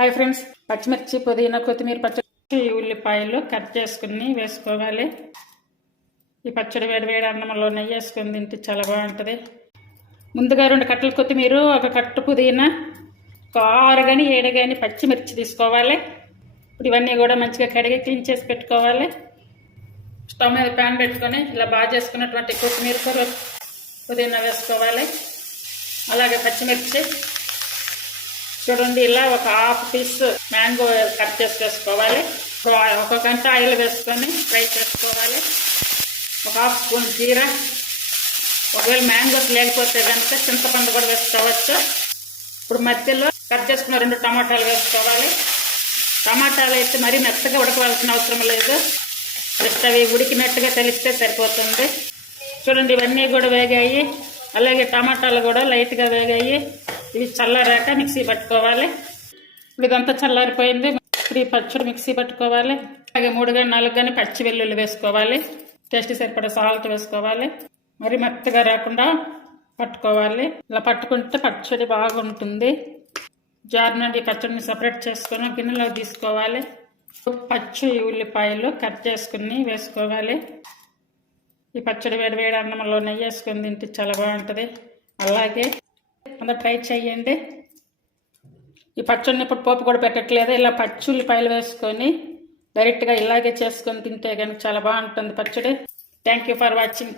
Hi friends, పచ్చిమిర్చి, పుదీనా, కొత్తిమీర పచ్చడి, ఉల్లిపాయలు కట్ చేసుకుని వేసుకోవాలి. ఈ పచ్చడి వేడి వేడి అన్నంలో నెయ్యి వేసుకొని తింటే చాలా బాగుంటుంది. ముందుగా 2 కట్టలు కొత్తిమీర, 1 కట్టు పుదీనా, 6 కానీ 7 కానీ పచ్చిమిర్చి తీసుకోవాలి. ఇప్పుడు ఇవన్నీ కూడా మంచిగా కడిగి క్లీన్ చేసి పెట్టుకోవాలి. స్టవ్ మీద ప్యాన్ పెట్టుకొని ఇలా బాగా చేసుకున్నటువంటి కొత్తిమీర, పుదీనా వేసుకోవాలి. అలాగే పచ్చిమిర్చి చూడండి, ఇలా ఒక హాఫ్ పీస్ మ్యాంగో కట్ చేసి వేసుకోవాలి. ఒక గంట ఆయిల్ వేసుకొని ఫ్రై చేసుకోవాలి. ఒక హాఫ్ స్పూన్ జీరా, ఒకవేళ మ్యాంగోస్ లేకపోతే కనుక చింతపండు కూడా వేసుకోవచ్చు. ఇప్పుడు మధ్యలో కట్ చేసుకున్న 2 టమాటాలు వేసుకోవాలి. టమాటాలు అయితే మరీ మెత్తగా ఉడకవలసిన అవసరం లేదు, జస్ట్ అవి ఉడికినట్టుగా తెలిస్తే సరిపోతుంది. చూడండి, ఇవన్నీ కూడా వేగాయి. అలాగే టమాటాలు కూడా లైట్గా వేగాయి. ఇవి చల్లారాక మిక్సీ పట్టుకోవాలి. ఇదంతా చల్లారిపోయింది. ఇప్పుడు ఈ పచ్చడి మిక్సీ పట్టుకోవాలి. అలాగే 3 కానీ 4 కానీ పచ్చి వెల్లుల్లి వేసుకోవాలి. టేస్ట్ సరిపడా సాల్ట్ వేసుకోవాలి. మరి మెత్తగా రాకుండా పట్టుకోవాలి. ఇలా పట్టుకుంటే పచ్చడి బాగుంటుంది. జార్ నుండి పచ్చడిని సపరేట్ చేసుకొని గిన్నెలో తీసుకోవాలి. పచ్చి ఉల్లిపాయలు కట్ చేసుకుని వేసుకోవాలి. ఈ పచ్చడి వేడి వేడి అన్నంలో నెయ్యి వేసుకొని తింటే చాలా బాగుంటుంది. అలాగే అందరూ ట్రై చేయండి. ఈ పచ్చడిని ఇప్పుడు పోపు కూడా పెట్టట్లేదు, ఇలా పచ్చి ఉల్లిపాయలు వేసుకొని డైరెక్ట్గా ఇలాగే చేసుకొని తింటే కనుక చాలా బాగుంటుంది పచ్చడి. Thank you for watching.